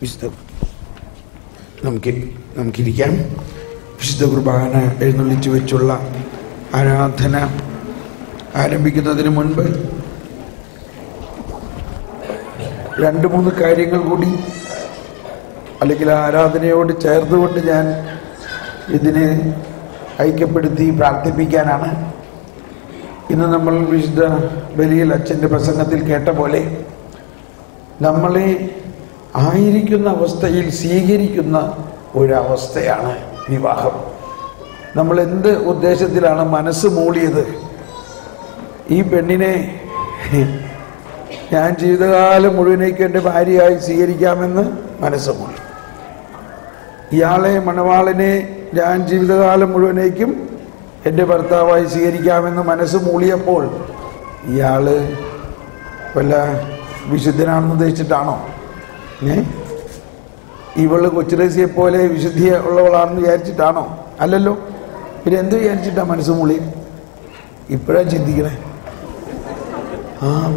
വിശുദ്ധ നമുക്കിരിക്കാം. വിശുദ്ധ കുർബാന എഴുന്നള്ളിച്ചു വെച്ചുള്ള ആരാധന ആരംഭിക്കുന്നതിന് മുൻപ് 2-3 കാര്യങ്ങൾ കൂടി, അല്ലെങ്കിൽ ആരാധനയോട് ചേർന്നുകൊണ്ട് ഞാൻ ഇതിനെ ഐക്യപ്പെടുത്തി പ്രാർത്ഥിപ്പിക്കാനാണ്. ഇന്ന് നമ്മൾ വിശുദ്ധ ബലിയിൽ അച്ഛൻ്റെ പ്രസംഗത്തിൽ കേട്ട പോലെ നമ്മളെ ആയിരിക്കുന്ന അവസ്ഥയിൽ സ്വീകരിക്കുന്ന ഒരവസ്ഥയാണ് വിവാഹം. നമ്മൾ എന്ത് ഉദ്ദേശത്തിലാണ് മനസ്സ് മൂളിയത്? ഈ പെണ്ണിനെ ഞാൻ ജീവിതകാലം മുഴുവനേക്കും എൻ്റെ ഭാര്യയായി സ്വീകരിക്കാമെന്ന് മനസ്സ് മൂളി. ഇയാളെ മണവാളനെ ഞാൻ ജീവിതകാലം മുഴുവനേക്കും എൻ്റെ ഭർത്താവായി സ്വീകരിക്കാമെന്ന് മനസ്സ് മൂളിയപ്പോൾ ഇയാള് വല്ല വിശുദ്ധനാണെന്ന് ഉദ്ദേശിച്ചിട്ടാണോ? ഇവള് കൊച്ചുരസിയെ പോലെ വിശുദ്ധി ഉള്ളവളാണെന്ന് വിചാരിച്ചിട്ടാണോ? അല്ലല്ലോ. പിന്നെ എന്ത് വിചാരിച്ചിട്ടാ മനസ്സ് മൂളി? ഇപ്പോഴാണ് ചിന്തിക്കണേ.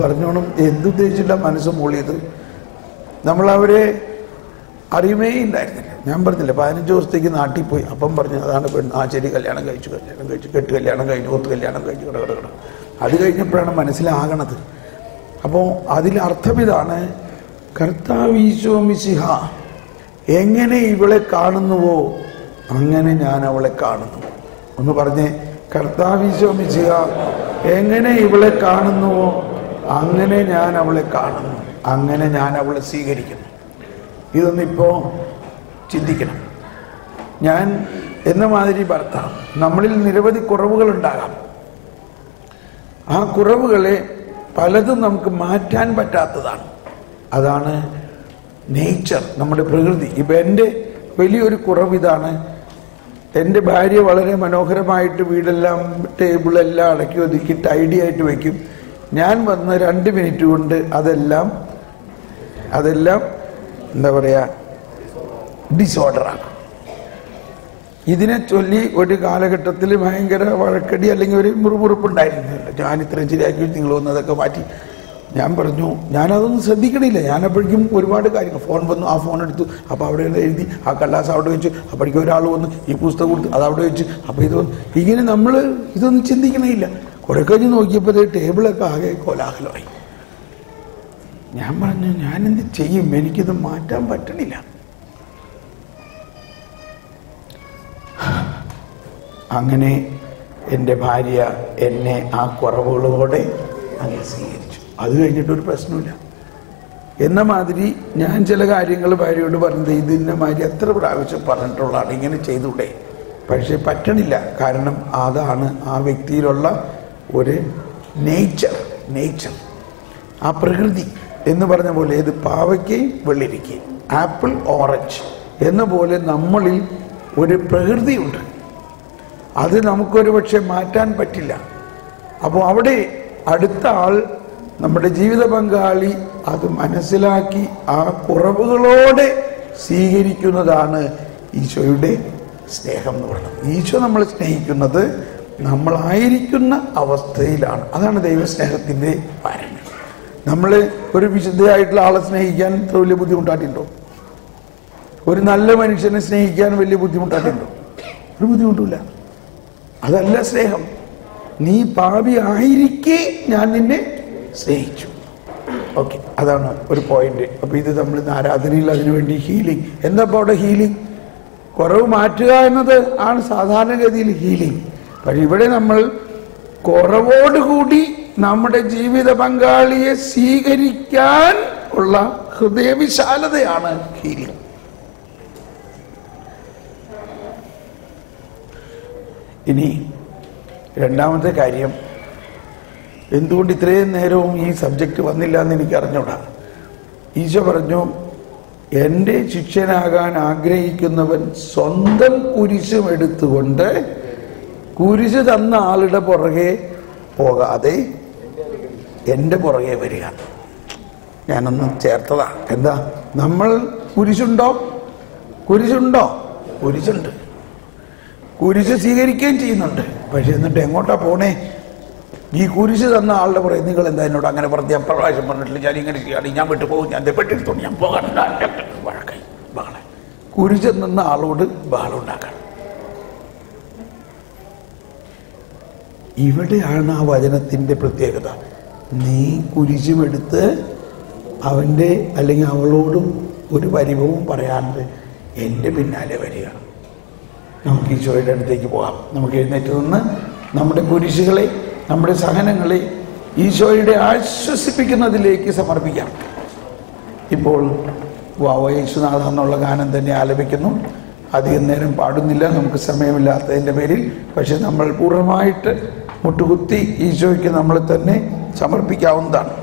പറഞ്ഞോണം, എന്തുദ്ദേശിച്ചിട്ടാ മനസ്സ് മൂളിയത്? നമ്മളവരെ അറിയുമേ ഉണ്ടായിരുന്നില്ല. ഞാൻ പറഞ്ഞില്ല, 15 ദിവസത്തേക്ക് നാട്ടിൽ പോയി. അപ്പം പറഞ്ഞു അതാണ് പെണ്ണ്. ശരി, കല്യാണം കഴിച്ചു, കെട്ട് കല്യാണം കഴിഞ്ഞു, ഒത്ത് കല്യാണം കഴിച്ചു, കട. അത് കഴിഞ്ഞപ്പോഴാണ് മനസ്സിലാകണത്. അപ്പോൾ അതിലർത്ഥം ഇതാണ്: കർത്താവ് ഈശോ മിശിഹ എങ്ങനെ ഇവളെ കാണുന്നുവോ അങ്ങനെ ഞാൻ അവളെ കാണുന്നു. ഒന്ന് പറഞ്ഞേ, കർത്താവ് ഈശോ മിശിഹ എങ്ങനെ ഇവളെ കാണുന്നുവോ അങ്ങനെ ഞാൻ അവളെ കാണുന്നു, അങ്ങനെ ഞാൻ അവളെ സ്വീകരിക്കുന്നു. ഇതൊന്നിപ്പോൾ ചിന്തിക്കണം. ഞാൻ എന്ന മാതിരി ഭർത്താവ്, നമ്മളിൽ നിരവധി കുറവുകളുണ്ടാകാം. ആ കുറവുകളെ പലതും നമുക്ക് മാറ്റാൻ പറ്റാത്തതാണ്. അതാണ് നേച്ചർ, നമ്മുടെ പ്രകൃതി. ഇപ്പം എൻ്റെ വലിയൊരു കുറവ് ഇതാണ്. എൻ്റെ ഭാര്യ വളരെ മനോഹരമായിട്ട് വീടെല്ലാം ടേബിളെല്ലാം അടക്കി ഒതുക്കി ടൈഡി ആയിട്ട് വയ്ക്കും. ഞാൻ വന്ന് 2 മിനിറ്റ് കൊണ്ട് അതെല്ലാം എന്താ പറയുക, ഡിസോർഡറാണ്. ഇതിനെ ചൊല്ലി ഒരു കാലഘട്ടത്തിൽ ഭയങ്കര വഴക്കടി അല്ലെങ്കിൽ ഒരു മുറുമുറുപ്പുണ്ടായിരുന്നില്ല. ഞാൻ ഇത്രയും ശരിയാക്കി, നിങ്ങൾ വന്ന് അതൊക്കെ മാറ്റി. ഞാൻ പറഞ്ഞു, ഞാനതൊന്നും ശ്രദ്ധിക്കണില്ല. ഞാനപ്പോഴേക്കും ഒരുപാട് കാര്യങ്ങൾ, ഫോൺ വന്നു, ആ ഫോൺ എടുത്തു, അപ്പോൾ അവിടെ എഴുതി, ആ കടലാസ് അവിടെ വെച്ചു, അപ്പോഴേക്കും ഒരാൾ വന്നു, ഈ പുസ്തകം കൊടുത്തു, അതവിടെ വെച്ച്, അപ്പോൾ ഇത് വന്നു. ഇങ്ങനെ നമ്മൾ ഇതൊന്നും ചിന്തിക്കണില്ല. കുറെ കഴിഞ്ഞ് നോക്കിയപ്പോൾ ടേബിളൊക്കെ ആകെ കോലാഹലമായി. ഞാൻ പറഞ്ഞു, ഞാനെന്ത് ചെയ്യും? എനിക്കിത് മാറ്റാൻ പറ്റണില്ല. അങ്ങനെ എൻ്റെ ഭാര്യ എന്നെ ആ കുറവുകളോടെ അങ്ങനെ സ്വീകരിച്ചു. അത് കഴിഞ്ഞിട്ടൊരു പ്രശ്നമില്ല. എന്ന മാതിരി ഞാൻ ചില കാര്യങ്ങൾ ഭാര്യയോട് പറഞ്ഞത്, ഇതിൻ്റെ മാതിരി എത്ര പ്രാവശ്യം പറഞ്ഞിട്ടുള്ളതാണ്, ഇങ്ങനെ ചെയ്തൂടെ? പക്ഷെ പറ്റണില്ല. കാരണം അതാണ് ആ വ്യക്തിയിലുള്ള ഒരു നേച്ചർ, ആ പ്രകൃതി എന്ന് പറഞ്ഞ പോലെ. ഇത് പാവയ്ക്കയും വെള്ളരിക്കയും, ആപ്പിൾ ഓറഞ്ച് എന്ന പോലെ നമ്മളിൽ ഒരു പ്രകൃതിയുണ്ട്. അത് നമുക്കൊരു പക്ഷെ മാറ്റാൻ പറ്റില്ല. അപ്പോൾ അവിടെ അടുത്ത ആൾ, നമ്മുടെ ജീവിത പങ്കാളി, അത് മനസ്സിലാക്കി ആ കുറവുകളോടെ സ്വീകരിക്കുന്നതാണ് ഈശോയുടെ സ്നേഹം എന്ന് പറയുന്നത്. ഈശോ നമ്മളെ സ്നേഹിക്കുന്നത് നമ്മളായിരിക്കുന്ന അവസ്ഥയിലാണ്. അതാണ് ദൈവസ്നേഹത്തിൻ്റെ പാരമ്യം. നമ്മൾ ഒരു വിശുദ്ധയായിട്ടുള്ള ആളെ സ്നേഹിക്കാൻ ഇത്ര വലിയ ബുദ്ധിമുട്ടായിട്ടുണ്ടോ? ഒരു നല്ല മനുഷ്യനെ സ്നേഹിക്കാൻ വലിയ ബുദ്ധിമുട്ടായിട്ടുണ്ടോ? ഒരു ബുദ്ധിമുട്ടില്ല. അതല്ല സ്നേഹം. നീ പാപി ആയിരിക്കെ ഞാൻ നിന്നെ സ്നേഹിച്ചു. ഓക്കെ, അതാണ് ഒരു പോയിന്റ്. അപ്പോൾ ഇത് നമ്മൾ ആരാധനയിൽ അതിനുവേണ്ടി ഹീലിംഗ്. എന്താ ഇപ്പോൾ അവിടെ ഹീലിംഗ്? കുറവ് മാറ്റുക എന്നത് ആണ് സാധാരണഗതിയിൽ ഹീലിംഗ്. പക്ഷെ ഇവിടെ നമ്മൾ കുറവോടുകൂടി നമ്മുടെ ജീവിത പങ്കാളിയെ സ്വീകരിക്കാൻ ഉള്ള ഹൃദയവിശാലതയാണ് ഹീലിംഗ്. ഇനി രണ്ടാമത്തെ കാര്യം, എന്തുകൊണ്ട് ഇത്രയും നേരവും ഈ സബ്ജക്റ്റ് വന്നില്ല എന്ന് എനിക്ക് അറിഞ്ഞൂടാ. ഈശോ പറഞ്ഞു, എൻ്റെ ശിഷ്യനാകാൻ ആഗ്രഹിക്കുന്നവൻ സ്വന്തം കുരിശും എടുത്തുകൊണ്ട് കുരിശ് തന്ന ആളുടെ പുറകെ പോകാതെ എൻ്റെ പുറകെ വരിക. ഞാനൊന്ന് ചേർത്തതാ. എന്താ? നമ്മൾ കുരിശുണ്ടോ? കുരിശുണ്ട്. കുരിശ് സ്വീകരിക്കുകയും ചെയ്യുന്നുണ്ട്. പക്ഷെ എന്നിട്ട് എങ്ങോട്ടാ പോണേ? ഈ കുരിശ് തന്ന ആളുടെ പുറകെ. നിങ്ങൾ എന്താ എന്നോട് അങ്ങനെ പറഞ്ഞ് ഞാൻ പ്രാവശ്യം പറഞ്ഞിട്ടില്ല, ഞാൻ ഇങ്ങനെ ചെയ്യാണ്, ഞാൻ വിട്ടു പോകും, ഞാൻ പെട്ടെടുത്തോണ്ട് ഞാൻ പോകാൻ വഴക്കായി. കുരിശെന്ന ആളോട് ബഹളമുണ്ടാക്കണം. ഇവിടെയാണ് ആ വചനത്തിൻ്റെ പ്രത്യേകത. നീ കുരിശുമെടുത്ത് അവൻ്റെ അല്ലെങ്കിൽ അവളോടും ഒരു പരിഭവവും പറയാണ്ട് എൻ്റെ പിന്നാലെ വരിക. നമുക്ക് ഈശോയുടെ അടുത്തേക്ക് പോകാം. നമുക്ക് എഴുന്നേറ്റ് നിന്ന് നമ്മുടെ കുരിശുകളെ, നമ്മുടെ സഹനങ്ങളെ ഈശോയുടെ ആശ്വസിപ്പിക്കുന്നതിലേക്ക് സമർപ്പിക്കാം. ഇപ്പോൾ വാവ യേശുനാഥ എന്നുള്ള ഗാനം തന്നെ ആലപിക്കുന്നു. അധികം നേരം പാടുന്നില്ല, നമുക്ക് സമയമില്ലാത്തതിൻ്റെ പേരിൽ. പക്ഷെ നമ്മൾ പൂർണ്ണമായിട്ട് മുട്ടുകുത്തി ഈശോയ്ക്ക് നമ്മളെ തന്നെ സമർപ്പിക്കാവുന്നതാണ്.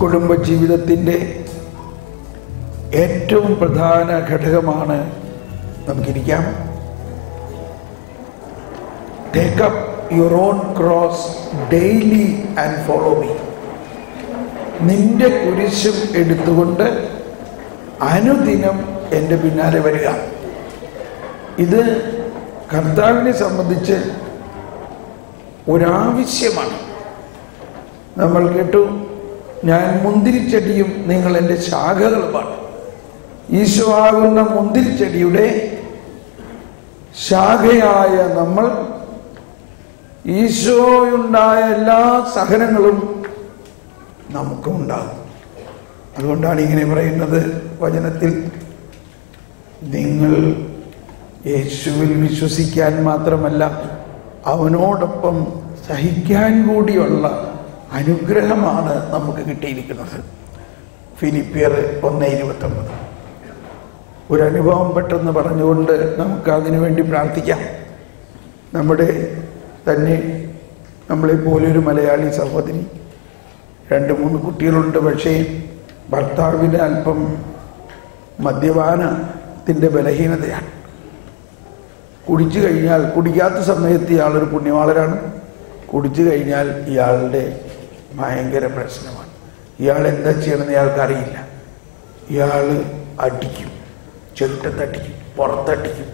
കുടുംബജീവിതത്തിൻ്റെ ഏറ്റവും പ്രധാന ഘടകമാണ്. നമുക്കിരിക്കാം. Take up your own cross daily and follow me. നിന്റെ കുരിശും എടുത്തുകൊണ്ട് അനുദിനം എൻ്റെ പിന്നാലെ വരിക. ഇത് കർത്താവിനെ സംബന്ധിച്ച് ഒരാവശ്യമാണ്. നമ്മൾ കേട്ടു, ഞാൻ മുന്തിരിച്ചെടിയും നിങ്ങൾ എൻ്റെ ശാഖകളുമാണ്. ഈശോ ആകുന്ന മുന്തിരിച്ചെടിയുടെ ശാഖയായ നമ്മൾ ഈശോയുണ്ടായ എല്ലാ സഹനങ്ങളും നമുക്കും ഉണ്ടാകും. അതുകൊണ്ടാണ് ഇങ്ങനെ പറയുന്നത് വചനത്തിൽ, നിങ്ങൾ യേശുവിൽ വിശ്വസിക്കാൻ മാത്രമല്ല അവനോടൊപ്പം സഹിക്കാൻ കൂടിയുള്ള അനുഗ്രഹമാണ് നമുക്ക് കിട്ടിയിരിക്കുന്നത്. ഫിലിപ്പിയർ 1:29. ഒരനുഭവം പെട്ടെന്ന് പറഞ്ഞുകൊണ്ട് നമുക്ക് അതിനു വേണ്ടി പ്രാർത്ഥിക്കാം. നമ്മുടെ തന്നെ നമ്മളെപ്പോലെ ഒരു മലയാളി സഹോദരി, 2-3 കുട്ടികളുണ്ട്. പക്ഷേ ഭർത്താവിന് അല്പം മദ്യപാനത്തിൻ്റെ ബലഹീനതയാണ്. കുടിച്ചു കഴിഞ്ഞാൽ, കുടിക്കാത്ത സമയത്ത് ഇയാളൊരു പുണ്യവാളരാണ്. കുടിച്ചു കഴിഞ്ഞാൽ ഇയാളുടെ ഭയങ്കര പ്രശ്നമാണ്. ഇയാൾ എന്താ ചെയ്യണമെന്ന് ഇയാൾക്കറിയില്ല. ഇയാൾ അടിക്കും, ചെറുട്ടത്തടിക്കും. പുറത്തടിക്കും,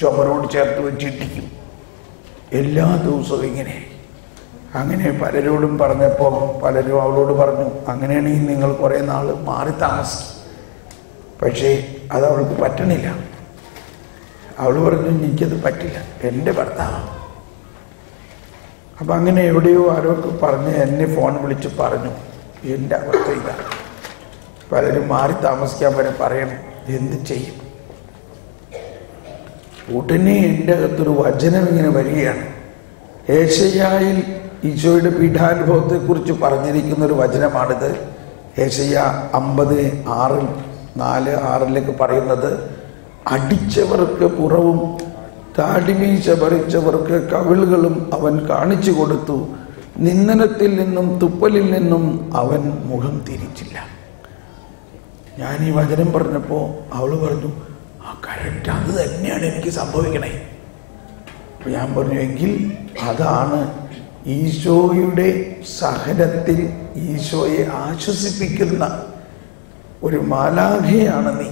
ചുമരോട് ചേർത്ത് വെച്ചിട്ടിക്കും. എല്ലാ ദിവസവും ഇങ്ങനെ. അങ്ങനെ പലരോടും പറഞ്ഞപ്പോൾ പലരും അവളോട് പറഞ്ഞു, അങ്ങനെയാണെങ്കിൽ നിങ്ങൾ കുറേ നാൾ മാറി താമസിക്കും. പക്ഷേ അത് അവൾക്ക് പറ്റണില്ല. അവൾ പറഞ്ഞു, എനിക്കത് പറ്റില്ല, എൻ്റെ ഭർത്താവ്. അപ്പം അങ്ങനെ എവിടെയോ ആരോക്ക് പറഞ്ഞ് എന്നെ ഫോൺ വിളിച്ച് പറഞ്ഞു, എൻ്റെ അവസ്ഥ ഇതാണ്, പലരും മാറി താമസിക്കാൻ വരെ പറയണം, എന്ത് ചെയ്യും? ഉടനെ എൻ്റെ അകത്തൊരു വചനം ഇങ്ങനെ വരികയാണ്. യേശയ്യായിൽ ഈശോയുടെ പീഠാനുഭവത്തെക്കുറിച്ച് പറഞ്ഞിരിക്കുന്ന ഒരു വചനമാണിത്. യേശയ്യ 50:4-6 പറയുന്നത്, അടിച്ചവർക്ക് പുറവും താടിമീശ പറിച്ചവർക്ക് കവിളുകളും അവൻ കാണിച്ചു കൊടുത്തു, നിന്ദനത്തിൽ നിന്നും തുപ്പലിൽ നിന്നും അവൻ മുഖം തിരിച്ചില്ല. ഞാൻ ഈ വചനം പറഞ്ഞപ്പോൾ അവൾ പറഞ്ഞു, ആ കറക്റ്റ്, അത് തന്നെയാണ് എനിക്ക് സംഭവിക്കണേ. അപ്പം ഞാൻ പറഞ്ഞു, എങ്കിൽ അതാണ് ഈശോയുടെ സഹനത്തിൽ ഈശോയെ ആശ്വസിപ്പിക്കുന്ന ഒരു മാലാഖയാണ് നീ.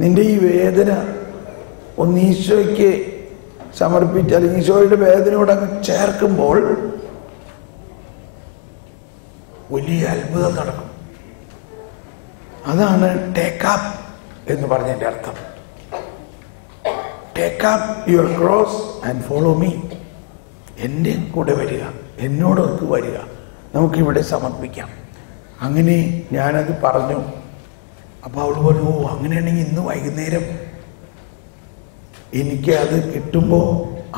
നിന്റെ ഈ വേദന ഒന്ന് ഈശോയ്ക്ക് സമർപ്പിച്ചാൽ, ഈശോയുടെ വേദനയോട് അങ്ങ് ചേർക്കുമ്പോൾ വലിയ അത്ഭുതം നടക്കും. അതാണ് ടേക്ക് അപ്പ് എന്ന് പറഞ്ഞതിൻ്റെ അർത്ഥം. Take up your cross and follow me. എൻ്റെ കൂടെ വരിക, എന്നോടൊത്ത് വരിക, നമുക്കിവിടെ സമർപ്പിക്കാം. അങ്ങനെ ഞാനത് പറഞ്ഞു. അപ്പോൾ അവൾ പറഞ്ഞു, ഓ അങ്ങനെയാണെങ്കിൽ ഇന്ന് വൈകുന്നേരം എനിക്ക് അത് കിട്ടുമ്പോൾ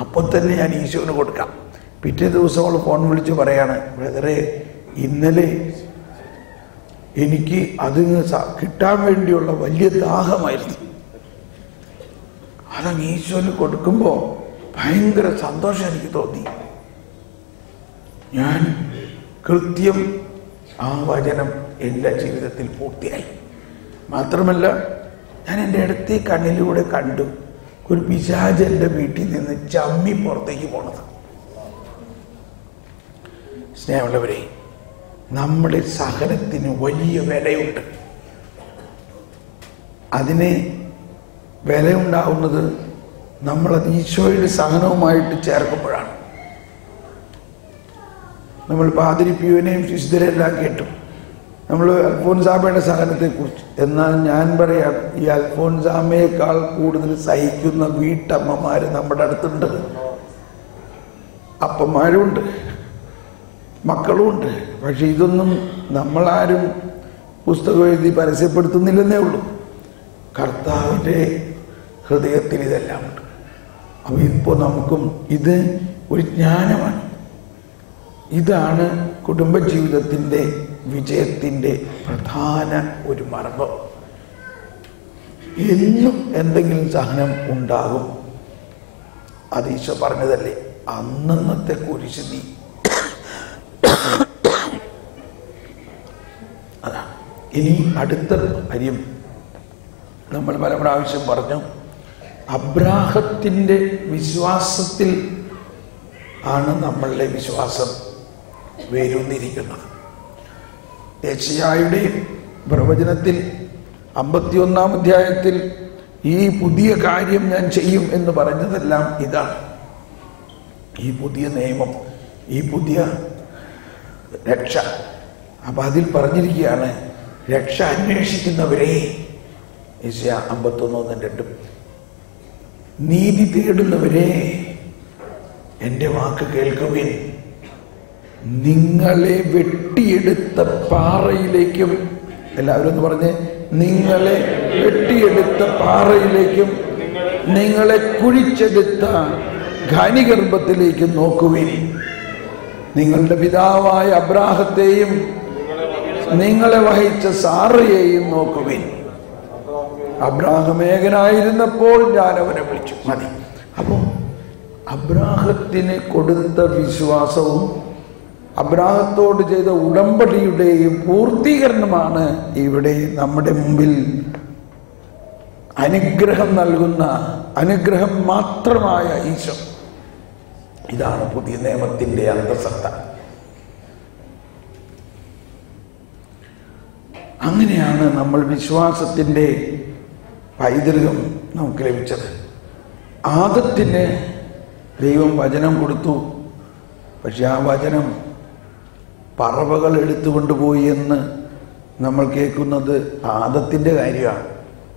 അപ്പോൾ തന്നെ ഞാൻ ഈശോന് കൊടുക്കാം. പിറ്റേ ദിവസം അവൾ ഫോൺ വിളിച്ച് പറയാണ്, ബ്രദറെ, ഇന്നലെ എനിക്ക് അത് കിട്ടാൻ വേണ്ടിയുള്ള വലിയ ദാഹമായിരുന്നു, അതങ്ങ് ഈശോന് കൊടുക്കുമ്പോൾ ഭയങ്കര സന്തോഷം എനിക്ക് തോന്നി. ഞാൻ കൃത്യം ആ വചനം എൻ്റെ ജീവിതത്തിൽ പൂർത്തിയായി. മാത്രമല്ല, ഞാൻ എൻ്റെ അടുത്ത കണ്ണിലൂടെ കണ്ടു ഒരു പിശാച് എൻ്റെ വീട്ടിൽ നിന്ന് ചമ്മി പുറത്തേക്ക് പോണത്. സ്നേഹമുള്ളവരെ, നമ്മുടെ സഹനത്തിന് വലിയ വിലയുണ്ട്. അതിന് വിലയുണ്ടാവുന്നത് നമ്മളത് ഈശോയുടെ സഹനവുമായിട്ട് ചേർക്കുമ്പോഴാണ്. നമ്മൾ പാതിരി പ്യൂവിനെയും ശിശുദ്ധരെല്ലാം കേട്ടു, നമ്മൾ അൽഫോൻസാമയുടെ സഹനത്തെക്കുറിച്ച്. എന്നാൽ ഞാൻ പറയാം, ഈ അൽഫോൻസാമയേക്കാൾ കൂടുതൽ സഹിക്കുന്ന വീട്ടമ്മമാർ നമ്മുടെ അടുത്തുണ്ട്. അപ്പന്മാരുമുണ്ട്, മക്കളുമുണ്ട്. പക്ഷെ ഇതൊന്നും നമ്മളാരും പുസ്തകം എഴുതി പരസ്യപ്പെടുത്തുന്നില്ലെന്നേ ഉള്ളൂ. കർത്താവിൻ്റെ ഹൃദയത്തിൽ ഇതെല്ലാം ഉണ്ട്. അപ്പോൾ ഇപ്പോൾ നമുക്കും ഇത് ഒരു ജ്ഞാനമാണ്. ഇതാണ് കുടുംബജീവിതത്തിൻ്റെ വിജയത്തിൻ്റെ പ്രധാന ഒരു മർമ്മം. എന്നും എന്തെങ്കിലും സഹനം ഉണ്ടാകും. അത് ഈശോ പറഞ്ഞതല്ലേ, അന്നന്നത്തെ കുരിശ് നീ. അതാ. ഇനി അടുത്ത കാര്യം നമ്മൾ പല പ്രാവശ്യം പറഞ്ഞു, അബ്രാഹത്തിൻ്റെ വിശ്വാസത്തിൽ ആണ് നമ്മളുടെ വിശ്വാസം വേരൂന്നിരിക്കുന്നത്. യെശയ്യായുടെ പ്രവചനത്തിൽ 51-ാം അധ്യായത്തിൽ ഈ പുതിയ കാര്യം ഞാൻ ചെയ്യും എന്ന് പറഞ്ഞതെല്ലാം ഇതാണ്. ഈ പുതിയ നിയമം, ഈ പുതിയ രക്ഷ. അപ്പം അതിൽ പറഞ്ഞിരിക്കുകയാണ്, രക്ഷ അന്വേഷിക്കുന്നവരെ, യെശയ്യാ 51:1-2, നീതി തേടുന്നവരെ എൻ്റെ വാക്ക് കേൾക്കുവിൻ, നിങ്ങളെ വെട്ടിയെടുത്ത പാറയിലേക്കും, എല്ലാവരും ഒന്ന് പറഞ്ഞ്, നിങ്ങളെ വെട്ടിയെടുത്ത പാറയിലേക്കും നിങ്ങളെ കുഴിച്ചെടുത്ത ഖനിഗർഭത്തിലേക്കും നോക്കുവിൻ. നിങ്ങളുടെ പിതാവായ അബ്രാഹത്തെയും നിങ്ങളെ വഹിച്ച സാറയെയും നോക്കുവിൻ. അബ്രാഹം ഏകനായിരുന്നപ്പോൾ ഞാൻ അവനെ വിളിച്ചു. മതി. അപ്പോൾ അബ്രാഹത്തിന് കൊടുത്ത വിശ്വാസവും അബ്രാഹത്തോട് ചെയ്ത ഉടമ്പടിയുടെയും പൂർത്തീകരണമാണ് ഇവിടെ നമ്മുടെ മുമ്പിൽ അനുഗ്രഹം നൽകുന്ന, അനുഗ്രഹം മാത്രമായ ഈശോ. ഇതാണ് പുതിയ നിയമത്തിൻ്റെ അന്തസത്ത. അങ്ങനെയാണ് നമ്മൾ വിശ്വാസത്തിൻ്റെ പൈതൃകം നമുക്ക് ലഭിച്ചത്. ആദത്തിന് ദൈവം വചനം കൊടുത്തു. പക്ഷെ ആ വചനം പറവകൾ എടുത്തുകൊണ്ടുപോയി എന്ന് നമ്മൾ കേൾക്കുന്നത് ആദത്തിൻ്റെ കാര്യമാണ്.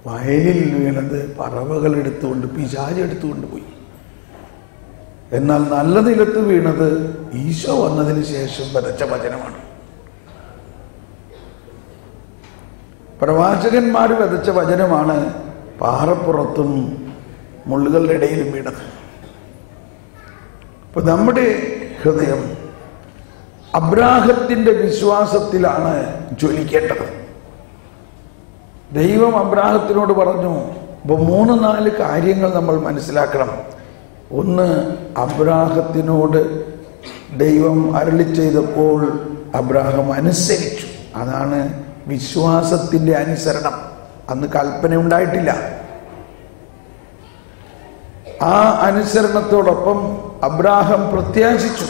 വയലിൽ വീണത് പറവകൾ എടുത്തുകൊണ്ട്, പിശാച് എടുത്തുകൊണ്ട് പോയി. എന്നാൽ നല്ല നിലത്ത് വീണത് ഈശോ വന്നതിന് ശേഷം വിതച്ച വചനമാണ്. പ്രവാചകന്മാർ വിതച്ച വചനമാണ് പാറപ്പുറത്തും മുള്ളുകളുടെ ഇടയിലും വീണത്. അപ്പൊ നമ്മുടെ ഹൃദയം അബ്രാഹത്തിന്റെ വിശ്വാസത്തിലാണ് ജ്വലിക്കേണ്ടത്. ദൈവം അബ്രാഹത്തിനോട് പറഞ്ഞു. അപ്പോൾ 3-4 കാര്യങ്ങൾ നമ്മൾ മനസ്സിലാക്കണം. ഒന്ന്, അബ്രാഹത്തിനോട് ദൈവം അരുളി ചെയ്തപ്പോൾ അബ്രാഹം അനുസരിച്ചു. അതാണ് വിശ്വാസത്തിന്റെ അനുസരണം. അന്ന് കൽപ്പന ഉണ്ടായിട്ടില്ല. ആ അനുസരണത്തോടൊപ്പം അബ്രാഹം പ്രത്യാശിച്ചു.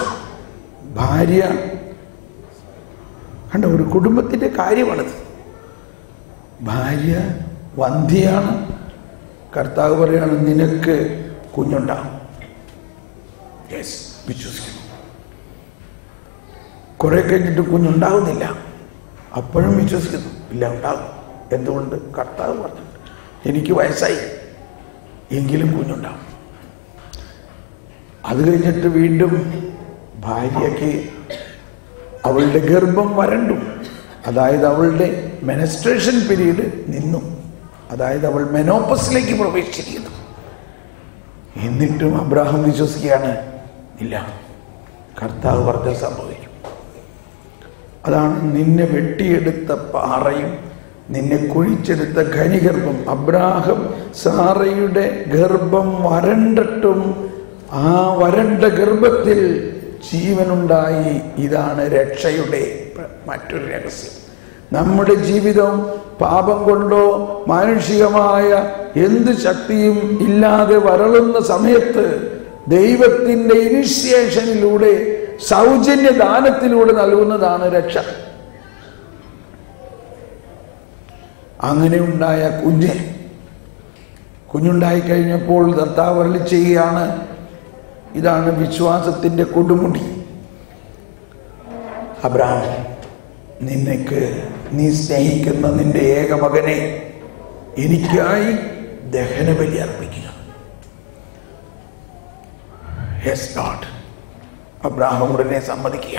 ഭാര്യ കണ്ട, ഒരു കുടുംബത്തിന്റെ കാര്യമാണിത്. ഭാര്യ വന്ധ്യയാണ്. കർത്താവ് പറയാണ്, നിനക്ക് കുഞ്ഞുണ്ടാകും. വിശ്വസിക്കുന്നു. കുറെ കഴിഞ്ഞിട്ട് കുഞ്ഞുണ്ടാകുന്നില്ല. അപ്പോഴും വിശ്വസിക്കുന്നു, ഇല്ല, ഉണ്ടാകും. എന്തുകൊണ്ട്? കർത്താവ് പറഞ്ഞു, എനിക്ക് വയസ്സായി, എങ്കിലും കുഞ്ഞുണ്ടാകും. അത് കഴിഞ്ഞിട്ട് വീണ്ടും ഭാര്യയ്ക്ക് അവളുടെ ഗർഭം വരണ്ടു. അതായത് അവളുടെ മെനസ്ട്രേഷൻ പീരീഡ് നിന്നു. അതായത് അവൾ മെനോപ്പസിലേക്ക് പ്രവേശിച്ചിരിക്കുന്നു. എന്നിട്ടും അബ്രാഹാം വിശ്വസിക്കുകയാണ്, ഇല്ല, കർത്താവ് പറഞ്ഞത് സംഭവിക്കും. അതാണ് നിന്നെ വെട്ടിയെടുത്ത പാറയും നിന്നെ കുഴിച്ചെടുത്ത ഖനിഗർഭം. അബ്രാഹാം സാറയുടെ ഗർഭം വരണ്ടിട്ടും ആ വരണ്ട ഗർഭത്തിൽ ജീവനുണ്ടായി. ഇതാണ് രക്ഷയുടെ മറ്റൊരു രഹസ്യം. നമ്മുടെ ജീവിതം പാപം കൊണ്ടോ മാനുഷികമായ എന്ത് ശക്തിയും ഇല്ലാതെ വരളുന്ന സമയത്ത് ദൈവത്തിന്റെ ഇനിഷ്യേഷനിലൂടെ, സൗജന്യ ദാനത്തിലൂടെ നൽകുന്നതാണ് രക്ഷ. അങ്ങനെ ഉണ്ടായ കുഞ്ഞുണ്ടായി കഴിഞ്ഞപ്പോൾ കർത്താവ് അരുളി ചെയ്യുകയാണ്, ഇതാണ് വിശ്വാസത്തിന്റെ കൊടുമുടി. അബ്രാഹാം, നീ സ്നേഹിക്കുന്ന നിന്റെ ഏകമകനെ എനിക്കായി ദഹനബലി അർപ്പിക്കുക. Yes Lord. അബ്രാഹാം ഉടനെ സമ്മതിക്കുക.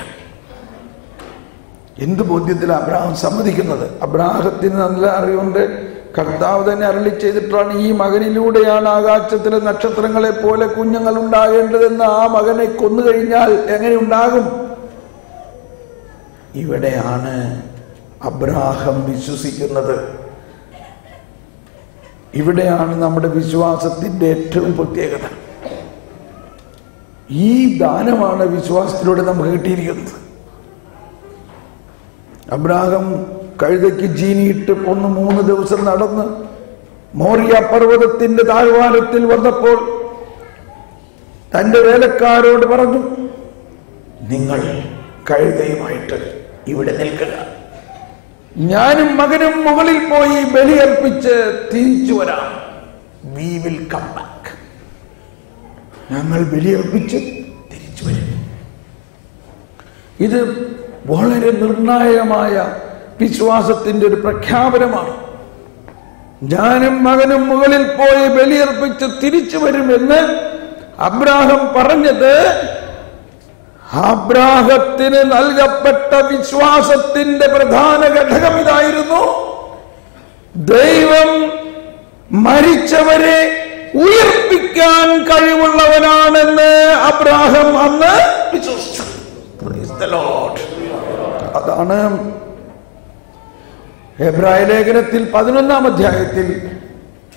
എന്ത് ബോധ്യത്തിലാണ് അബ്രാഹാം സമ്മതിക്കുന്നത്? അബ്രാഹത്തിന് നല്ല അറിവുണ്ട്. കർത്താവ് തന്നെ അരുളി ചെയ്തിട്ടാണ്, ഈ മകനിലൂടെയാണ് ആകാശത്തിലെ നക്ഷത്രങ്ങളെ പോലെ കുഞ്ഞുങ്ങൾ ഉണ്ടാകേണ്ടതെന്ന്. ആ മകനെ കൊന്നു കഴിഞ്ഞാൽ എങ്ങനെ ഉണ്ടാകും? ഇവിടെയാണ് അബ്രാഹാം വിശ്വസിക്കുന്നത്. ഇവിടെയാണ് നമ്മുടെ വിശ്വാസത്തിന്റെ ഏറ്റവും പ്രത്യേകത. ഈ ദാനമാണ് വിശ്വാസത്തിലൂടെ നമുക്ക് കിട്ടിയിരിക്കുന്നത്. അബ്രാഹാം കഴുതയ്ക്ക് ജീനിയിട്ട് 3 ദിവസം നടന്ന് മോറിയ പർവ്വതത്തിന്റെ താഴ്വാരത്തിൽ വന്നപ്പോൾ തന്റെ വേലക്കാരോട് പറഞ്ഞു, നിങ്ങൾ കഴുതയുമായിട്ട് ഇവിടെ നിൽക്കുക, ഞാനും മകനും മുകളിൽ പോയി ബലിയർപ്പിച്ച് തിരിച്ചു വരാം. We will come back. ഞങ്ങൾ ബലിയർപ്പിച്ച് തിരിച്ചു വരും. ഇത് വളരെ നിർണായകമായ വിശ്വാസത്തിന്റെ ഒരു പ്രഖ്യാപനമാണ്. ഞാനും മകനും മുകളിൽ പോയി ബലിയർപ്പിച്ച് തിരിച്ചു വരുമെന്ന് അബ്രാഹാം പറഞ്ഞത് അബ്രാഹത്തിന് നൽകപ്പെട്ട വിശ്വാസത്തിന്റെ പ്രധാന ഘടകം ഇതായിരുന്നു. ദൈവം മരിച്ചവരെ ഉയർപ്പിക്കാൻ കഴിവുള്ളവനാണെന്ന് അബ്രാഹാം അന്ന് വിശ്വസിച്ചു. അതാണ് എബ്രായ ലേഖനത്തിൽ 11-ാം അധ്യായത്തിൽ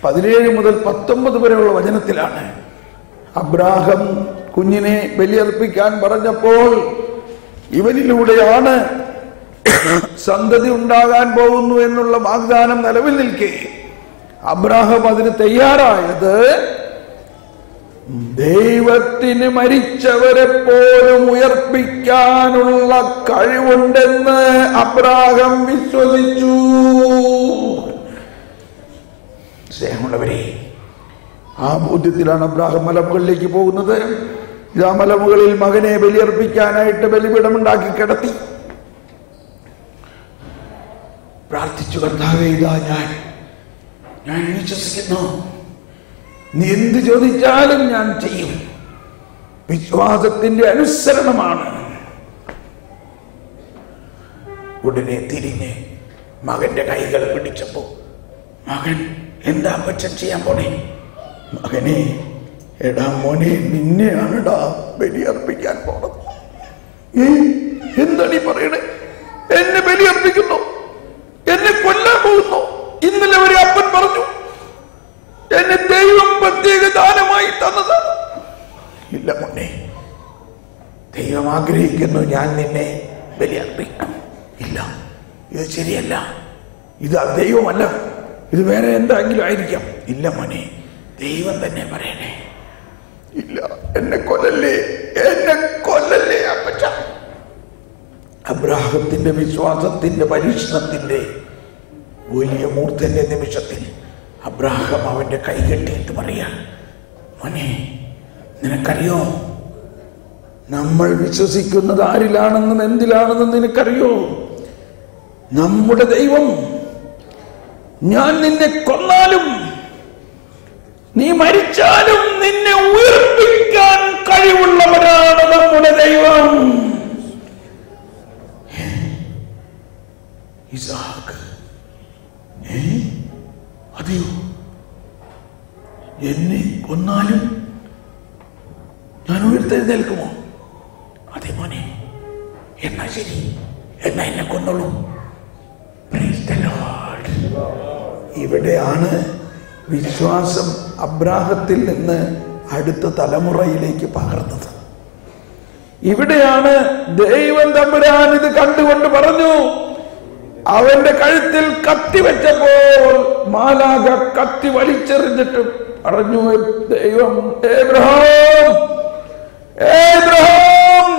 17 മുതൽ 19 വരെയുള്ള വചനത്തിലാണ് അബ്രാഹാം കുഞ്ഞിനെ ബലിയർപ്പിക്കാൻ പറഞ്ഞപ്പോൾ ഇവനിലൂടെയാണ് സന്തതി ഉണ്ടാകാൻ പോകുന്നു എന്നുള്ള വാഗ്ദാനം നിലവിൽ നിൽക്കെ അബ്രാഹാം അതിന് തയ്യാറായത് ദൈവത്തിന് മരിച്ചവരെ പോലും ഉയർപ്പിക്കാനുള്ള കഴിവുണ്ടെന്ന് അബ്രാഹാം വിശ്വസിച്ചു. സ്നേഹമുള്ളവരെ, ആ ബോധ്യത്തിലാണ് അബ്രാഹാം മലമുകളിലേക്ക് പോകുന്നത്. ഇതാ മലമുകളിൽ മകനെ ബലിയർപ്പിക്കാനായിട്ട് ബലിപീഠമുണ്ടാക്കി കിടത്തി പ്രാർത്ഥിച്ചു, കർത്താവേ, ഇതാ ഞാൻ വിശ്വസിക്കുന്നു, നീ എന്ത് ചോദിച്ചാലും ഞാൻ ചെയ്യും. വിശ്വാസത്തിന്റെ അനുസരണമാണ്. ഉടനെ തിരിഞ്ഞ് മകന്റെ കൈകൾ പിടിച്ചപ്പോ, മകൻ എന്താ അപ്പച്ചൻ ചെയ്യാൻ പോണേ? മകനെ, എടാ മോനെ, നിന്നെയാണെടാ ബലിയർപ്പിക്കാൻ പോണത്. എന്താണീ പറയണേ? എന്നെ ബലിയർപ്പിക്കുന്നു, എന്നെ കൊല്ലാൻ പോകുന്നു. ഇന്നലെ ഒരു അപ്പൻ പറഞ്ഞു, എന്നെ ദൈവം പ്രത്യേക ദാനമായി തന്നതാണ്. ഇല്ല മോനെ, ദൈവം ആഗ്രഹിക്കുന്നു ഞാൻ നിന്നെ ബലിയർപ്പിക്കണം. ഇല്ല, ഇത് ശരിയല്ല, ഇത് ദൈവമല്ല, ഇത് വേറെ എന്തെങ്കിലും ആയിരിക്കാം. ഇല്ല മോനെ, ദൈവം തന്നെ പറയണേ. ഇല്ല, എന്നെ കൊല്ലല്ലേ, എന്നെ കൊല്ലല്ലേ അപ്പച്ച. അബ്രാഹത്തിന്റെ വിശ്വാസത്തിന്റെ പരീക്ഷണത്തിന്റെ വലിയ മൂർധന്യ നിമിഷത്തിൽ അബ്രാഹം അവന്റെ കൈ കെട്ടിയിട്ട് പറയാ, മോനെ, നിനക്കറിയോ നമ്മൾ വിശ്വസിക്കുന്നത് ആരിലാണെന്നും എന്തിലാണെന്നും നിനക്കറിയോ? നമ്മുടെ ദൈവം, ഞാൻ നിന്നെ കൊന്നാലും നീ മരിച്ചാലും നിന്നെ ഉയർപ്പിക്കാൻ കഴിവുള്ളവരാണ് നമ്മുടെ ദൈവം. ഇസാക്ക്, അതെയോ, എന്നെ കൊന്നാലും ഞാൻ ഉയർത്തെഴുന്നേൽക്കുമോ? അതെ മോനെ, എന്നാ ശരി, എന്നാ എന്നെ കൊന്നോളൂ. ഇവിടെയാണ് വിശ്വാസം അബ്രാഹത്തിൽ നിന്ന് അടുത്ത തലമുറയിലേക്ക് പകർന്നത്. ഇവിടെയാണ് ദൈവം തമ്പുരാൻ ഇത് കണ്ടുകൊണ്ട് പറഞ്ഞു, അവന്റെ കഴുത്തിൽ കത്തി വെച്ചപ്പോൾ മാലാഖ കത്തി വലിച്ചെറിഞ്ഞിട്ട് പറഞ്ഞു, ദൈവം, ഏബ്രഹാം, ഏബ്രഹാം,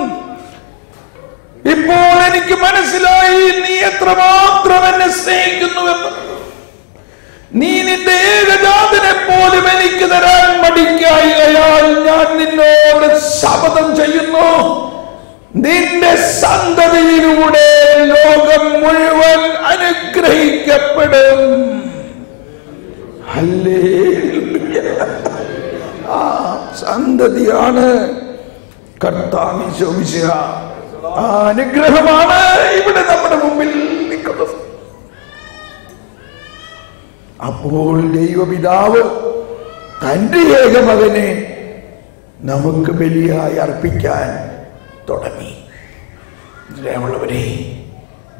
ഇപ്പോൾ എനിക്ക് മനസ്സിലായി നീ എത്രമാത്രം എന്നെ സ്നേഹിക്കുന്നുവെന്ന്. നീ നിന്റെ ഏകജാതനെ പോലും എനിക്ക് തരാൻ മടിക്കായകയാൽ ഞാൻ നിന്നോട് ശപഥം ചെയ്യുന്നു, നിന്റെ സന്തതിയിലൂടെ ലോകം മുഴുവൻ അനുഗ്രഹിക്കപ്പെടും. ഹല്ലേലൂയ. ആ സന്തതിയാണ് കർത്താവ് യേശുമിശിഹ. ആ അനുഗ്രഹമാണ് ഇവിടെ നമ്മുടെ മുമ്പിൽ നിൽക്കുന്നത്. അപ്പോൾ ദൈവപിതാവ് തന്റെ ഏകമകനെ നമുക്ക് ബലിയായി അർപ്പിക്കാൻ തുടങ്ങി. പ്രിയമുള്ളവരെ,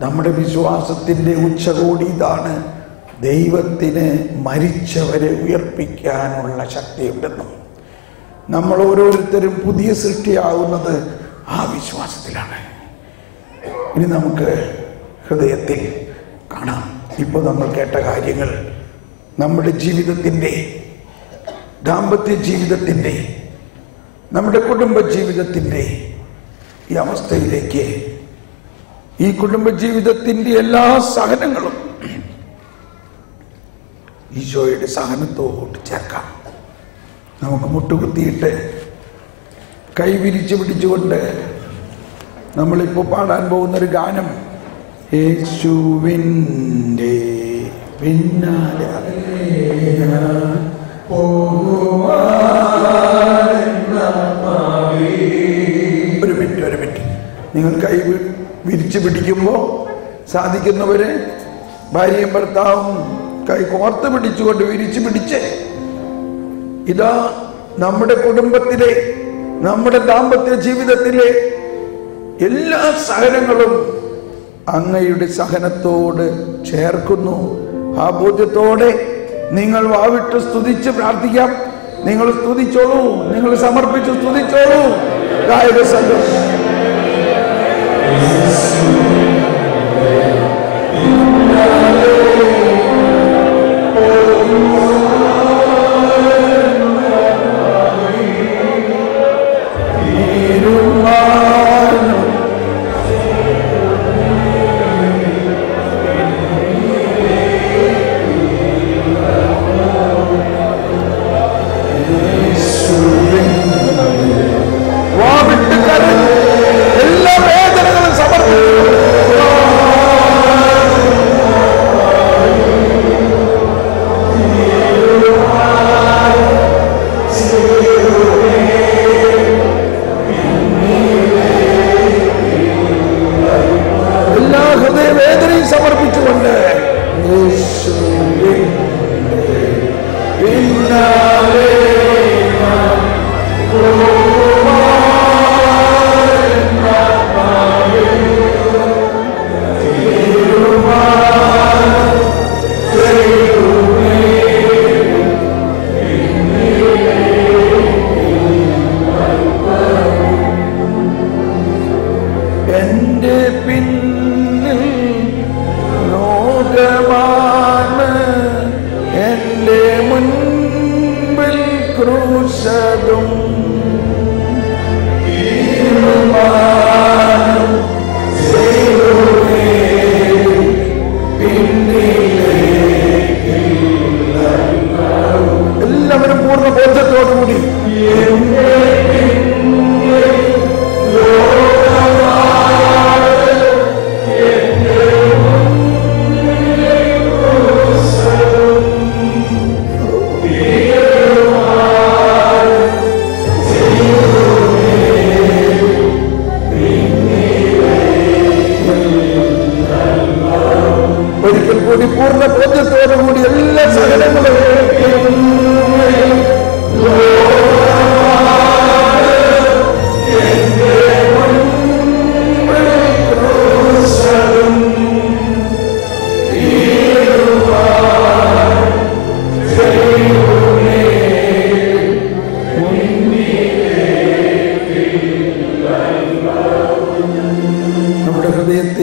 നമ്മുടെ വിശ്വാസത്തിന്റെ ഉച്ചകോടി ഇതാണ്. ദൈവത്തിന് മരിച്ചവരെ ഉയർപ്പിക്കാനുള്ള ശക്തിയുണ്ടെന്നും നമ്മൾ ഓരോരുത്തരും പുതിയ സൃഷ്ടിയാവുന്നത് ആ വിശ്വാസത്തിലാണ്. ഇനി നമുക്ക് ഹൃദയത്തിൽ കാണാം. ഇപ്പോൾ നമ്മൾ കേട്ട കാര്യങ്ങൾ നമ്മുടെ ജീവിതത്തിൻ്റെ, ദാമ്പത്യ ജീവിതത്തിൻ്റെ, നമ്മുടെ കുടുംബ ജീവിതത്തിൻ്റെ ഈ അവസ്ഥയിലേക്ക്, ഈ കുടുംബ ജീവിതത്തിൻ്റെ എല്ലാ സഹനങ്ങളും ഈശോയുടെ സഹനത്തോട് ചേർക്കാം. നമുക്ക് മുട്ടുകുത്തിയിട്ട് കൈ വിരിച്ചു പിടിച്ചുകൊണ്ട് നമ്മളിപ്പോൾ പാടാൻ പോകുന്നൊരു ഗാനം, യേശുവിൻ്റെ പിന്നാലെ ഒരു മിനിറ്റ് നിങ്ങൾ കൈ വിരിച്ചു പിടിക്കുമ്പോൾ സാധിക്കുന്നവര് ഭാര്യയും ഭർത്താവും കൈ കോർത്ത് പിടിച്ചുകൊണ്ട് വിരിച്ചു പിടിച്ച്, ഇതാ നമ്മുടെ കുടുംബത്തിലെ, നമ്മുടെ ദാമ്പത്യ ജീവിതത്തിലെ എല്ലാ സഹനങ്ങളും അങ്ങയുടെ സഹനത്തോട് ചേർക്കുന്നു. ആ ബോധ്യത്തോടെ നിങ്ങൾ വാവിട്ട് സ്തുതിച്ച് പ്രാർത്ഥിക്കാം. നിങ്ങൾ സ്തുതിച്ചോളൂ, നിങ്ങൾ സമർപ്പിച്ച് സ്തുതിച്ചോളൂ. ഗായക സംഘം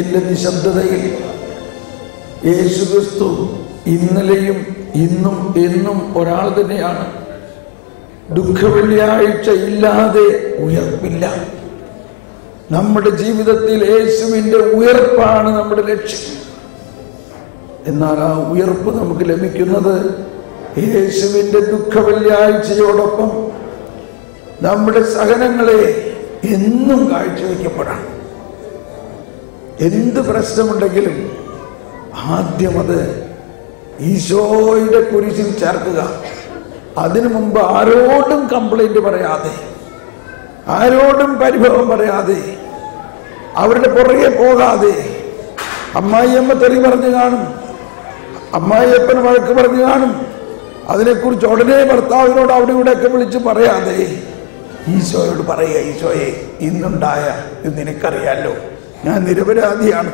ജീവിതത്തിന്റെ നിശബ്ദതയിൽ യേശുക്രിസ്തു ഇന്നലെയും ഇന്നും എന്നും ഒരാൾ തന്നെയാണ്. ദുഃഖവെള്ളിയാഴ്ച ഇല്ലാതെ ഉയർപ്പില്ല. നമ്മുടെ ജീവിതത്തിൽ യേശുവിന്റെ ഉയർപ്പാണ് നമ്മുടെ ലക്ഷ്യം. എന്നാൽ ആ ഉയർപ്പ് നമുക്ക് ലഭിക്കുന്നത് യേശുവിന്റെ ദുഃഖവെള്ളിയാഴ്ചയോടൊപ്പം നമ്മുടെ സഹനങ്ങളെ എന്നും കാഴ്ചവെക്കപ്പെടാം. എന്ത് പ്രശ്നമുണ്ടെങ്കിലും ആദ്യം അത് ഈശോയുടെ കുരിശിൽ ചേർക്കുക. അതിനു മുമ്പ് ആരോടും കംപ്ലൈന്റ് പറയാതെ, ആരോടും പരിഭവം പറയാതെ, അവരുടെ പുറകെ പോകാതെ. അമ്മായിയമ്മ തെറി പറഞ്ഞു കാണും, അമ്മായിയപ്പൻ വഴക്ക് പറഞ്ഞു കാണും, അതിനെക്കുറിച്ച് ഉടനെ ഭർത്താവിനോട് അവിടെ ഇവിടെയൊക്കെ വിളിച്ച് പറയാതെ ഈശോയോട് പറയുക, ഈശോയെ ഇന്നുണ്ടായ ഇത് നിനക്കറിയാലോ, ഞാൻ നിരപരാധിയാണ്.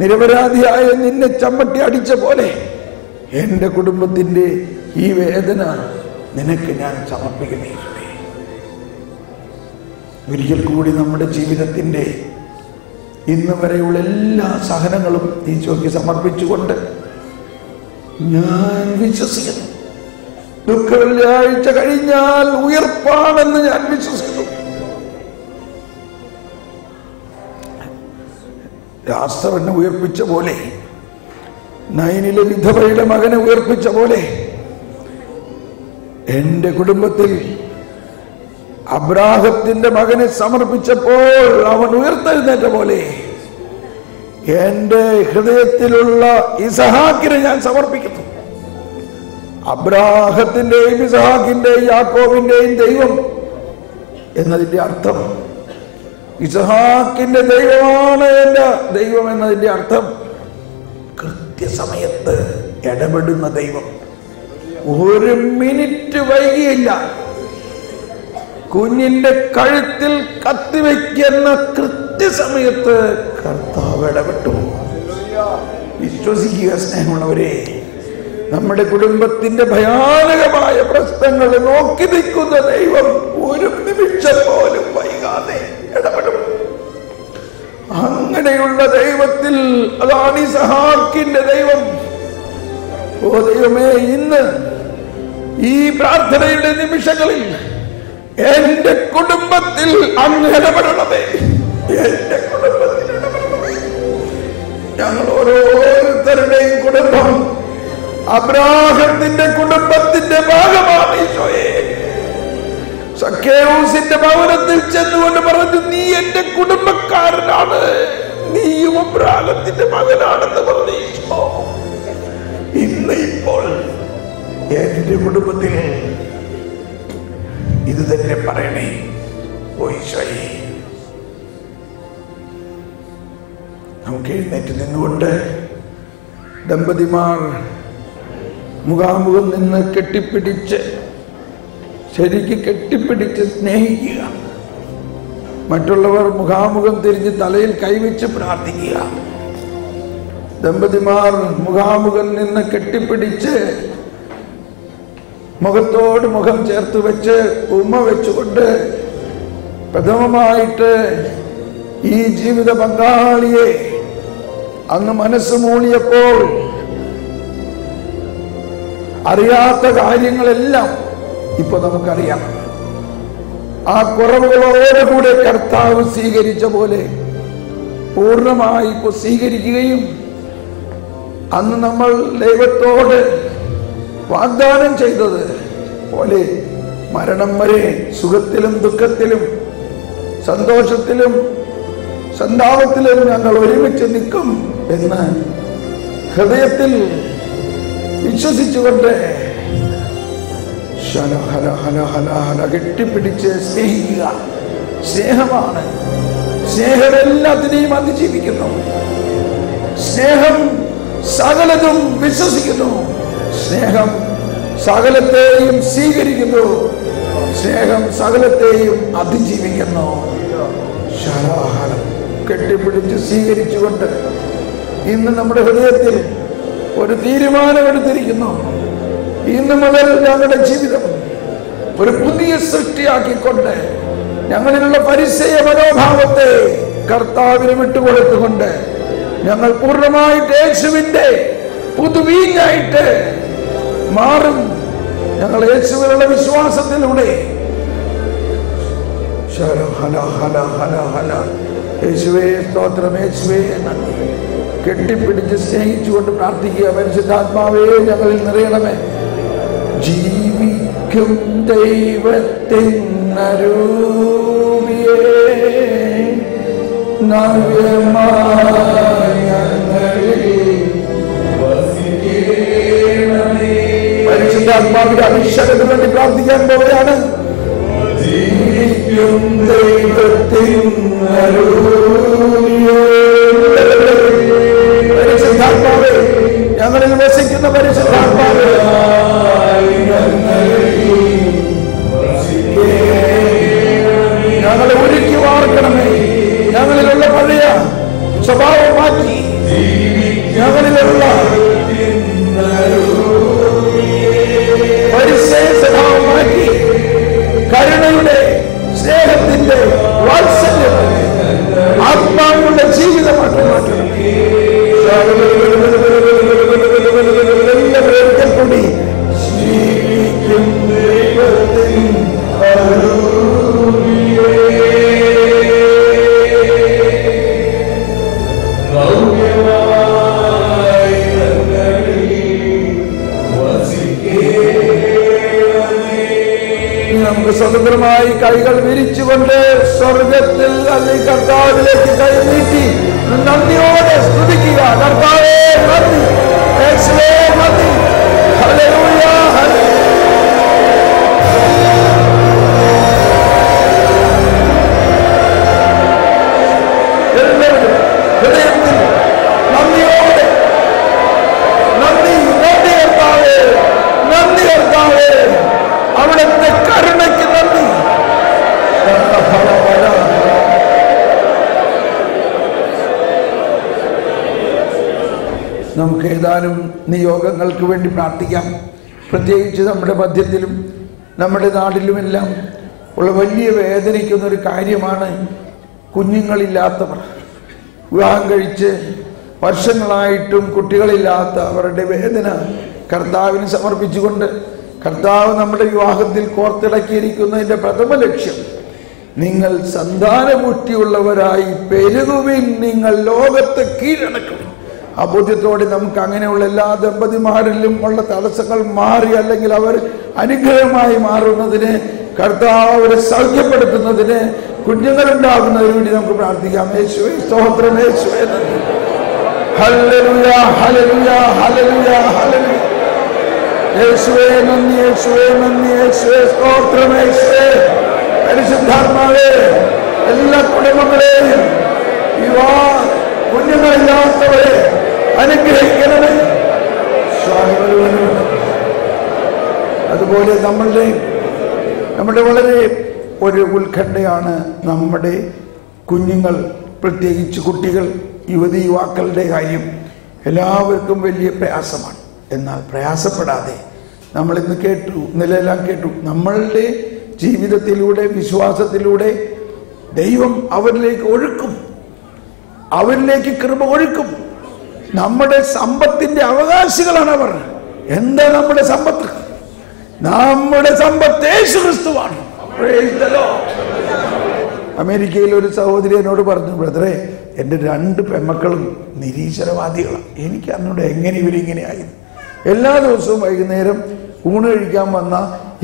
നിരപരാധിയായ നിന്നെ ചമ്മട്ടി അടിച്ച പോലെ എൻ്റെ കുടുംബത്തിൻ്റെ ഈ വേദന നിനക്ക് ഞാൻ സമർപ്പിക്കുന്നു ഈശോയെ. ഒരിക്കൽ കൂടി നമ്മുടെ ജീവിതത്തിൻ്റെ ഇന്ന് വരെയുള്ള എല്ലാ സഹനങ്ങളും ഈശോയ്ക്ക് സമർപ്പിച്ചുകൊണ്ട് ഞാൻ വിശ്വസിക്കുന്നു, ദുഃഖവെള്ളിയാഴ്ച കഴിഞ്ഞാൽ ഉയർപ്പാണെന്ന് ഞാൻ വിശ്വസിക്കുന്നു. രാഷ്ട്രവനെ ഉയർപ്പിച്ച പോലെ, നൈനിലെ വിധവയുടെ മകനെ ഉയർപ്പിച്ച പോലെ, എന്റെ കുടുംബത്തിൽ അബ്രാഹത്തിന്റെ മകനെ സമർപ്പിച്ചപ്പോൾ അവൻ ഉയർത്തെഴുന്നേറ്റ പോലെ എന്റെ ഹൃദയത്തിലുള്ള ഇസഹാക്കിനെ ഞാൻ സമർപ്പിക്കുന്നു. അബ്രാഹത്തിന്റെയും ഇസഹാക്കിന്റെയും യാക്കോബിന്റെയും ദൈവം എന്നതിന്റെ അർത്ഥം, ഇസഹാക്കിന്റെ ദൈവമാണ് എന്റെ ദൈവം എന്നതിന്റെ അർത്ഥം കൃത്യസമയത്ത് ഇടപെടുന്ന ദൈവം. ഒരു മിനിറ്റ് വൈകിയില്ല, കുഞ്ഞിന്റെ കഴുത്തിൽ കത്തിവെക്കുന്ന കൃത്യസമയത്ത് കർത്താവ് ഇടപെട്ടു. വിശ്വസിക്കുക സ്നേഹമുള്ളവരെ, നമ്മുടെ കുടുംബത്തിന്റെ ഭയാനകമായ പ്രശ്നങ്ങൾ നോക്കി നിൽക്കുന്ന ദൈവം ഒരു നിമിഷം പോലും വൈകാതെ ഇടപെടും. അങ്ങനെയുള്ള ദൈവത്തിൽ, അതാണ് ഇസഹാക്കിന്റെ ദൈവം. ഓ ദൈവമേ, ഇന്ന് ഈ പ്രാർത്ഥനയുടെ നിമിഷങ്ങളിൽ എന്റെ കുടുംബത്തിൽ അങ്ങ് ഇടപെടണമേ, എന്റെ കുടുംബത്തിൽ ഇടപെടണമേ. ഞങ്ങൾ ഓരോരുത്തരുടെയും കുടുംബം അബ്രാഹത്തിന്റെ കുടുംബത്തിന്റെ ഭാഗമാണ് ഈശോയെ. സഖ്യേയൂസിന്റെ ഭവനത്തിൽ ചെന്നുകൊണ്ട് പറഞ്ഞു, നീ എന്റെ കുടുംബക്കാരനാണ്, നീയും അബ്രാഹത്തിന്റെ മകനാണെന്ന് പറഞ്ഞു ഈശോ. ഇന്ന് ഇപ്പോൾ എന്റെ കുടുംബത്തിൽ ഇത് തന്നെ പറയണേ, ഓ ഈശോയെ. നമുക്ക് എഴുന്നേറ്റ് നിന്നുകൊണ്ട് ദമ്പതിമാർ മുഖാമുഖം നിന്ന് കെട്ടിപ്പിടിച്ച്, ശരിക്ക് കെട്ടിപ്പിടിച്ച് സ്നേഹിക്കുക. മറ്റുള്ളവർ മുഖാമുഖം തിരിഞ്ഞ് തലയിൽ കൈവച്ച് പ്രാർത്ഥിക്കുക. ദമ്പതിമാർ മുഖാമുഖം നിന്ന് കെട്ടിപ്പിടിച്ച് മുഖത്തോട് മുഖം ചേർത്ത് വെച്ച് ഉമ്മ വെച്ചുകൊണ്ട് പ്രഥമമായിട്ട് ഈ ജീവിത പങ്കാളിയെ അങ്ങ് മനസ്സ് മൂളിയപ്പോൾ അറിയാത്ത കാര്യങ്ങളെല്ലാം ഇപ്പൊ നമുക്കറിയാം. ആ കുറവുകളോടുകൂടെ കർത്താവ് സ്വീകരിച്ച പോലെ പൂർണ്ണമായി ഇപ്പൊ സ്വീകരിക്കുകയും അന്ന് നമ്മൾ ദൈവത്തോട് വാഗ്ദാനം ചെയ്തത് പോലെ മരണം വരെ സുഖത്തിലും ദുഃഖത്തിലും സന്തോഷത്തിലും സന്താപത്തിലും ഞങ്ങൾ ഒരുമിച്ച് നിൽക്കും എന്ന് ഹൃദയത്തിൽ വിശ്വസിച്ചുകൊണ്ട് കെട്ടിപ്പിടിച്ച് സ്നേഹിക്കുക. സ്നേഹമാണ്, സ്നേഹം എല്ലാത്തിനെയും അതിജീവിക്കുന്നു. സ്നേഹം സകലതും വിശ്വസിക്കുന്നു. സ്നേഹം സകലത്തെയും സ്വീകരിക്കുന്നു. സ്നേഹം സകലത്തെയും അതിജീവിക്കുന്നു. കെട്ടിപ്പിടിച്ച് സ്വീകരിച്ചുകൊണ്ട് ഇന്ന് നമ്മുടെ ഹൃദയത്തിൽ ഒരു തീരുമാനമെടുത്തിരിക്കുന്നു. ഇന്ന് മുതൽ ഞങ്ങളുടെ ജീവിതം ഒരു പുതിയ സൃഷ്ടിയാക്കിക്കൊണ്ട് ഞങ്ങളിലുള്ള പരിചയ മനോഭാവത്തെ കർത്താവിന് വിട്ടുകൊടുത്തുകൊണ്ട് ഞങ്ങൾ പൂർണ്ണമായിട്ട് യേശുവിന്റെ പുതുവീഞ്ഞായിട്ട് മാറും. ഞങ്ങൾ യേശുവിനുള്ള വിശ്വാസത്തിലൂടെ യേശുവേ സ്തോത്രം, യേശുവേ നന്ദി. കെട്ടിപ്പിടിച്ച് സ്നേഹിച്ചുകൊണ്ട് പ്രാർത്ഥിക്കുക. പരിശുദ്ധാത്മാവേ ഞങ്ങളിൽ നിറയണമേ. ജീവിക്കും ദൈവത്തിൻ അരൂപിയേ പരിശുദ്ധാത്മാവിന്റെ അഭിഷേകത്തിന് വേണ്ടി പ്രാർത്ഥിക്കാൻ പോവുകയാണ്. ജീവിക്കും ദൈവത്തിൻ അരൂപിയേ. പരിശുദ്ധാത്മാവേ, ഞങ്ങളിൽ വസിക്കുന്ന പരിശുദ്ധാത്മാവേ, ഞങ്ങളെ ഒരുക്കി വാർക്കണമേ. ഞങ്ങളിലുള്ള പഴയ സ്വഭാവം മാറ്റി ഞങ്ങളിലുള്ള പരിസയ സ്വഭാവം മാറ്റി കരുണയുടെ, സ്നേഹത്തിന്റെ, വാത്സല്യത്തിന്റെ, ആത്മാവിന്റെ ജീവിതമാക്കി മാറ്റണം. എല്ലാവരും കൂടി ജീവിക്കും ദൈവത്തിൻ നമുക്ക് സ്വതന്ത്രമായി കൈകൾ വിരിച്ചുകൊണ്ട് സ്വർഗത്തിൽ അല്ലെങ്കിൽ കർത്താവിലേക്ക് കൈ നീട്ടി നന്ദിയോടെ സ്തുതിക്കുക. കർത്താവേ നന്ദി, യേശുവേ നന്ദി, ഹല്ലേലൂയ. എല്ലാവരും ഹൃദയത്തിൽ നന്ദിയോടെ നന്ദി, നന്ദി കർത്താവേ, നന്ദി കർത്താവേ, അവിടുത്തെ കരുണയ്ക്ക് നന്ദി. നമുക്ക് ഏതാനും നിയോഗങ്ങൾക്ക് വേണ്ടി പ്രാർത്ഥിക്കാം. പ്രത്യേകിച്ച് നമ്മുടെ മധ്യത്തിലും നമ്മുടെ നാട്ടിലുമെല്ലാം ഉള്ള വലിയ വേദനിക്കുന്നൊരു കാര്യമാണ് കുഞ്ഞുങ്ങളില്ലാത്തവർ. വിവാഹം കഴിച്ച് വർഷങ്ങളായിട്ടും കുട്ടികളില്ലാത്ത അവരുടെ വേദന കർത്താവിന് സമർപ്പിച്ചുകൊണ്ട്, കർത്താവ് നമ്മുടെ വിവാഹത്തിൽ കോർത്തിണക്കിയിരിക്കുന്നതിൻ്റെ പ്രഥമ ലക്ഷ്യം നിങ്ങൾ സന്താനപുഷ്ടിയുള്ളവരായി പെരുകുവിൻ, നിങ്ങൾ ലോകത്തെ കീഴടക്കും. ആ ബോധ്യത്തോടെ നമുക്ക് അങ്ങനെയുള്ള എല്ലാ ദമ്പതിമാരിലും ഉള്ള തടസ്സങ്ങൾ മാറി, അല്ലെങ്കിൽ അവർ അനുഗ്രഹമായി മാറുന്നതിന്, കർത്താവ് അവരെ സൗഖ്യപ്പെടുത്തുന്നതിന്, കുഞ്ഞുങ്ങളുണ്ടാകുന്നതിന് വേണ്ടി നമുക്ക് പ്രാർത്ഥിക്കാം. യേശുവേ സ്തോത്രം, യേശുവേ നന്ദി, ഹല്ലേലൂയ, ഹല്ലേലൂയ, ഹല്ലേലൂയ, ഹല്ലേലൂയ. യേശുവേ നന്ദി, യേശുവേ നന്ദി, യേശുവേ സ്തോത്രം, യേശുവേ. പരിശുദ്ധാത്മാവേ, എല്ലാ കുടുംബങ്ങളെയും കുഞ്ഞുങ്ങളില്ലാത്തവരെ അനുഗ്രഹിക്കണമേ. അതുപോലെ നമ്മുടെ വളരെ ഒരു ഉത്കണ്ഠയാണ് നമ്മുടെ കുഞ്ഞുങ്ങൾ, പ്രത്യേകിച്ച് കുട്ടികൾ, യുവതി യുവാക്കളുടെ കാര്യം എല്ലാവർക്കും വലിയ പ്രയാസമാണ്. എന്നാൽ പ്രയാസപ്പെടാതെ നമ്മളിന്ന് കേട്ടു, നിലയെല്ലാം കേട്ടു, നമ്മളുടെ ജീവിതത്തിലൂടെ, വിശ്വാസത്തിലൂടെ ദൈവം അവരിലേക്ക് ഒഴുക്കും, അവരിലേക്ക് കൃപ ഒഴുക്കും. നമ്മുടെ സമ്പത്തിന്റെ അവകാശികളാണ് അവർ. എന്താ നമ്മുടെ സമ്പത്ത്? നമ്മുടെ സമ്പത്ത് യേശു ക്രിസ്തുവാണ്. അമേരിക്കയിൽ ഒരു സഹോദരി എന്നോട് പറഞ്ഞു, ബ്രദറെ, എൻ്റെ 2 പെൺമക്കളും നിരീശ്വരവാദികളാണ്. എനിക്ക് അന്നോട് എങ്ങനെ ഇവരിങ്ങനെയായി. എല്ലാ ദിവസവും വൈകുന്നേരം ഊണ് കഴിക്കാൻ വന്ന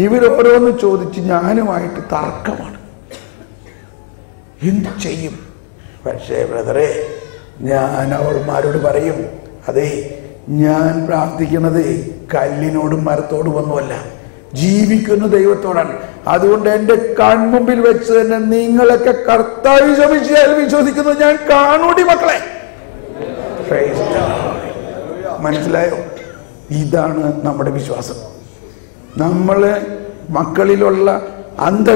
ഇവരോരോന്ന് ചോദിച്ച് ഞാനുമായിട്ട് തർക്കമാണ്. എന്ത് ചെയ്യും? പക്ഷേ ബ്രദറെ, ഞാൻ അവൾമാരോട് പറയും, അതെ, ഞാൻ പ്രാർത്ഥിക്കുന്നത് കല്ലിനോടും മരത്തോടും ഒന്നുമല്ല, ജീവിക്കുന്ന ദൈവത്തോടാണ്. അതുകൊണ്ട് എൻ്റെ കൺമുമ്പിൽ വെച്ച് തന്നെ നിങ്ങളൊക്കെ കർത്താവ് വിശ്വസിക്കുന്നത് ഞാൻ കാണൂടി മക്കളെ. മനസ്സിലായോ? ഇതാണ് നമ്മുടെ വിശ്വാസം. നമ്മള് മക്കളിലുള്ള അന്ധ